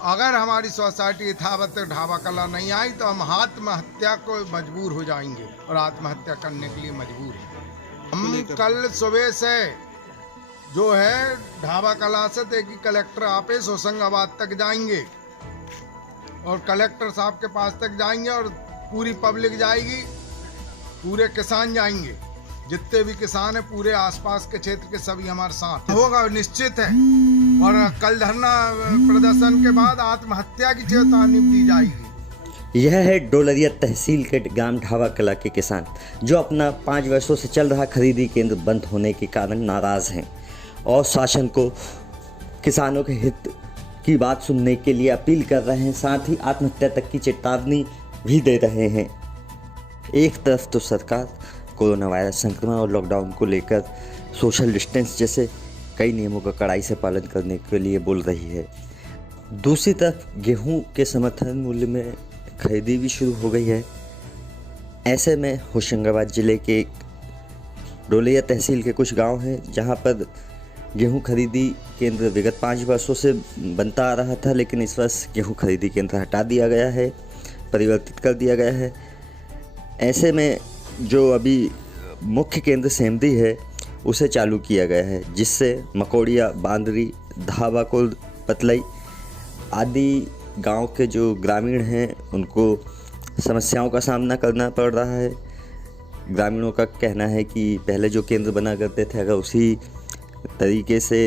अगर हमारी सोसाइटी यथावत ढाबा कला नहीं आई तो हम आत्महत्या को मजबूर हो जाएंगे और आत्महत्या करने के लिए मजबूर हैं। हम कल सुबह से जो है ढाबा कला से देखिए कलेक्टर ऑफिस होशंगाबाद तक जाएंगे और कलेक्टर साहब के पास तक जाएंगे और पूरी पब्लिक जाएगी, पूरे किसान जाएंगे, जितने भी किसान हैं पूरे आसपास के क्षेत्र के सभी हमारे साथ होगा, निश्चित है। और कल धरना प्रदर्शन के बाद आत्महत्या की चेतावनी दी जाएगी। यह है डोलरिया तहसील के ग्राम ढाबा कला के किसान जो अपना 5 वर्षों से चल रहा खरीदी केंद्र बंद होने के कारण नाराज़ हैं और शासन को किसानों के हित की बात सुनने के लिए अपील कर रहे हैं, साथ ही आत्महत्या तक की चेतावनी भी दे रहे हैं। एक तरफ तो सरकार कोरोना वायरस संक्रमण और लॉकडाउन को लेकर सोशल डिस्टेंस जैसे कई नियमों का कड़ाई से पालन करने के लिए बोल रही है, दूसरी तरफ गेहूं के समर्थन मूल्य में खरीदी भी शुरू हो गई है। ऐसे में होशंगाबाद ज़िले के डोलरिया तहसील के कुछ गांव हैं जहां पर गेहूं खरीदी केंद्र विगत 5 वर्षों से बनता आ रहा था, लेकिन इस वर्ष गेहूं खरीदी केंद्र हटा दिया गया है, परिवर्तित कर दिया गया है। ऐसे में जो अभी मुख्य केंद्र सेमदी है उसे चालू किया गया है, जिससे मकोड़िया, बांदरी, धाबाकुल, पतलई आदि गांव के जो ग्रामीण हैं उनको समस्याओं का सामना करना पड़ रहा है। ग्रामीणों का कहना है कि पहले जो केंद्र बना करते थे अगर उसी तरीके से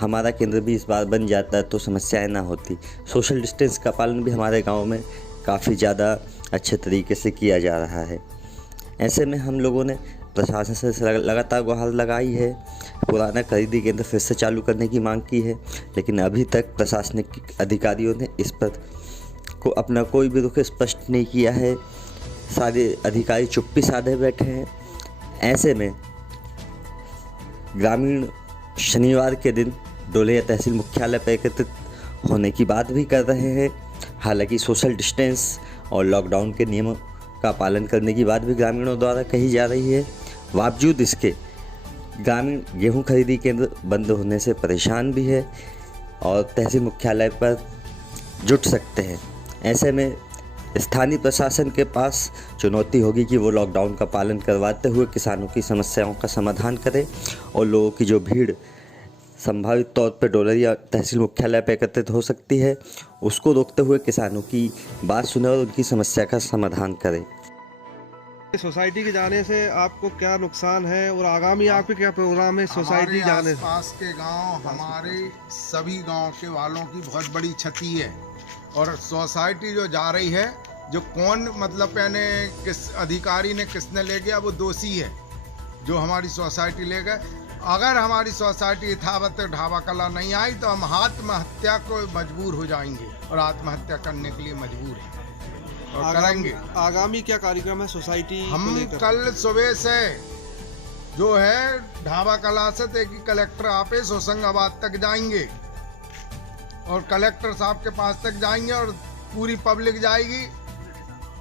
हमारा केंद्र भी इस बार बन जाता तो समस्याएं ना होती। सोशल डिस्टेंस का पालन भी हमारे गांव में काफ़ी ज़्यादा अच्छे तरीके से किया जा रहा है। ऐसे में हम लोगों ने प्रशासन से लगातार गुहार लगाई है, पुराना खरीदी केंद्र फिर से चालू करने की मांग की है, लेकिन अभी तक प्रशासनिक अधिकारियों ने इस पर को अपना कोई भी रुख स्पष्ट नहीं किया है। सारे अधिकारी चुप्पी साधे बैठे हैं। ऐसे में ग्रामीण शनिवार के दिन डोलरिया तहसील मुख्यालय पर एकत्रित होने की बात भी कर रहे हैं। हालांकि सोशल डिस्टेंस और लॉकडाउन के नियमों का पालन करने की बात भी ग्रामीणों द्वारा कही जा रही है। बावजूद इसके ग्रामीण गेहूं खरीदी केंद्र बंद होने से परेशान भी है और तहसील मुख्यालय पर जुट सकते हैं। ऐसे में स्थानीय प्रशासन के पास चुनौती होगी कि वो लॉकडाउन का पालन करवाते हुए किसानों की समस्याओं का समाधान करे और लोगों की जो भीड़ संभावित तौर पर डोलरिया तहसील मुख्यालय पर एकत्रित हो सकती है उसको रोकते हुए किसानों की बात सुने और उनकी समस्या का समाधान करे। सोसाइटी के जाने से आपको क्या नुकसान है और आगामी आपके क्या प्रोग्राम है सोसाइटी जाने से? पास के गांव हमारे सभी गांव के वालों की बहुत बड़ी क्षति है और सोसाइटी जो जा रही है, जो कौन मतलब यानी किस अधिकारी ने किसने ले गया वो दोषी है जो हमारी सोसाइटी ले गए। अगर हमारी सोसाइटी यथावत ढाबा कला नहीं आई तो हम आत्महत्या को मजबूर हो जाएंगे और आत्महत्या करने के लिए मजबूर हैं और करेंगे। आगामी क्या कार्यक्रम है सोसाइटी? हम कल सुबह से जो है ढाबा कला से देखिए कलेक्टर ऑफिस होशंगाबाद तक जाएंगे और कलेक्टर साहब के पास तक जाएंगे और पूरी पब्लिक जाएगी,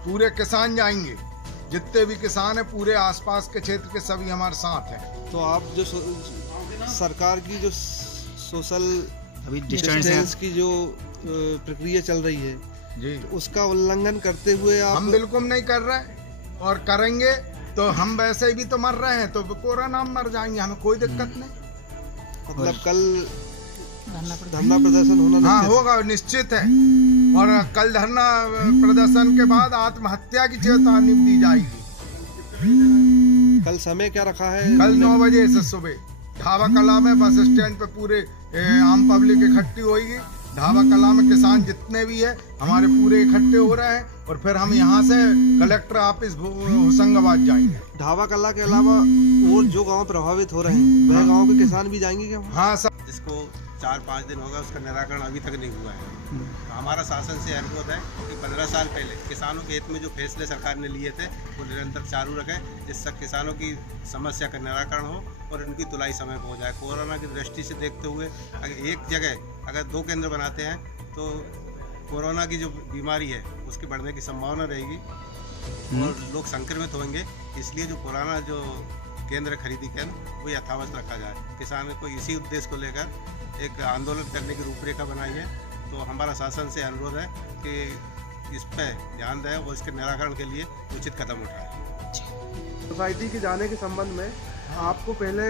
पूरे किसान जाएंगे, जितने भी किसान हैं पूरे आसपास के क्षेत्र के सभी हमारे साथ हैं। तो आप जो सरकार की जो सोशल अभी डिस्टेंस की जो प्रक्रिया चल रही है जी, तो उसका उल्लंघन करते हुए आप? हम बिल्कुल नहीं कर रहे और करेंगे तो हम वैसे भी तो मर रहे हैं तो कोरोना में मर जाएंगे, हमें कोई दिक्कत नहीं। मतलब कल धरना प्रदर्शन होना? हाँ होगा, निश्चित है। और कल धरना प्रदर्शन के बाद आत्महत्या की चेतावनी दी जाएगी। कल समय क्या रखा है? कल 9 बजे से सुबह ढाबा कला में बस स्टैंड पे पूरे आम पब्लिक इकट्ठी होगी। ढाबा कला में किसान जितने भी है हमारे पूरे इकट्ठे हो रहे हैं और फिर हम यहाँ से कलेक्टर ऑफिस होशंगाबाद जाएंगे। ढाबा कला के अलावा और जो गांव प्रभावित हो रहे हैं वह गांव के किसान भी जाएंगे क्या? हाँ सर। जिसको 4-5 दिन होगा उसका निराकरण अभी तक नहीं हुआ है। तो हमारा शासन से अनुरोध है कि 15 साल पहले किसानों के हित में जो फैसले सरकार ने लिए थे वो निरंतर चालू रखें, जिससे किसानों की समस्या का निराकरण हो और उनकी तुलाई समय पर हो जाए। कोरोना की दृष्टि से देखते हुए अगर एक जगह अगर 2 केंद्र बनाते हैं तो कोरोना की जो बीमारी है उसके बढ़ने की संभावना रहेगी और लोग संक्रमित होंगे। इसलिए जो पुराना जो केंद्र खरीदी केंद्र वो यथावत रखा जाए। किसानों को इसी उद्देश्य को लेकर एक आंदोलन करने की रूपरेखा बनाई है तो हमारा शासन से अनुरोध है कि इस पर ध्यान दें और इसके निराकरण के लिए उचित कदम उठाएं। सोसाइटी के जाने के संबंध में आपको पहले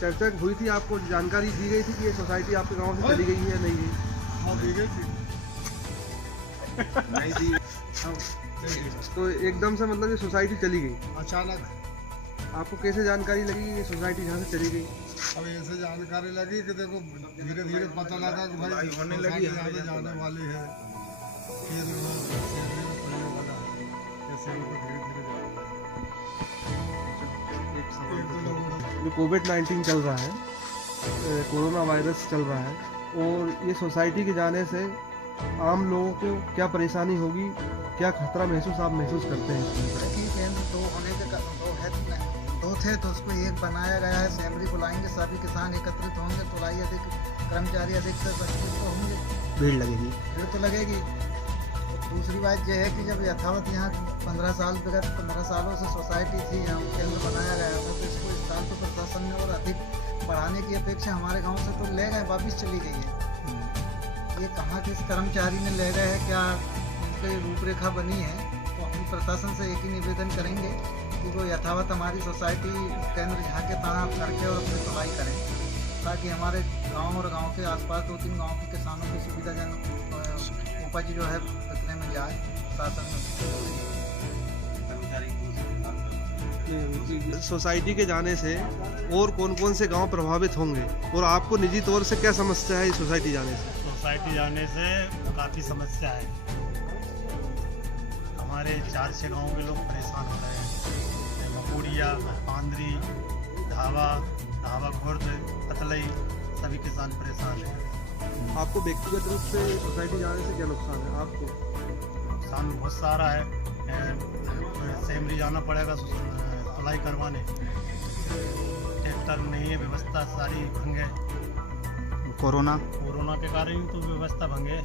चर्चा हुई थी, आपको जानकारी दी गई थी कि ये सोसाइटी आपके गांव से चली गई है या नहीं गई? हाँ, दी गई थी। नहीं दी तो एकदम से मतलब ये सोसाइटी चली गई, अचानक आपको कैसे जानकारी लगी कि ये सोसाइटी यहाँ से चली गई? अब ऐसे जानकारी लगी कि देखो धीरे धीरे पता लगा कि भाई होने लगी आगे जाने वाली है, केंद्र में सेवरी में पड़ने वाला है, ये सेवरी को धीरे धीरे जो कोविड-19 चल रहा है, कोरोना वायरस चल रहा है, और ये सोसाइटी के जाने से आम लोगों को क्या परेशानी होगी, क्या खतरा आप महसूस करते हैं? कि केंद्र दो थे तो उसको एक बनाया गया है। सेमरी बुलाएंगे, सभी किसान एकत्रित होंगे, तुलाई अधिक, कर्मचारी अधिक से 25 तो होंगे, भीड़ लगेगी। भीड़ तो लगेगी। दूसरी बात यह है कि जब यथावत यहाँ 15 साल विगत 15 सालों से सोसाइटी थी, यहाँ केंद्र बनाया गया था, तो इसको इस साल तो प्रशासन ने और अधिक बढ़ाने की अपेक्षा हमारे गाँव से तो ले गए, वापिस चली गई है। ये कहाँ किस कर्मचारी ने ले गए हैं, क्या उनकी रूपरेखा बनी है, तो हम प्रशासन से एक ही निवेदन करेंगे कि वो यथावत हमारी सोसाइटी केंद्र यहाँ के तहाँ करके और अपनी तुलाई करें, ताकि हमारे गांव और गांव के आसपास 2-3 गांव के किसानों की सुविधाजनक उपज जो है बिकने में जाए। शासन में सोसाइटी के जाने से और कौन कौन से गांव प्रभावित होंगे, और आपको निजी तौर से क्या समस्या है इस सोसाइटी जाने से? सोसाइटी जाने से काफ़ी समस्या है। हमारे 4-6 गाँव के लोग परेशान हो रहे हैं। मकोड़िया, पांदरी, ढाबा खुर्द, कतलई, सभी किसान परेशान हैं। आपको व्यक्तिगत रूप से सोसाइटी जाने से क्या नुकसान है आपको? नुकसान बहुत सारा है। सेमरी जाना पड़ेगा तुलाई करवाने, ट्रैक्टर नहीं है, व्यवस्था सारी भंग है। कोरोना के कारण ही तो व्यवस्था भंग है।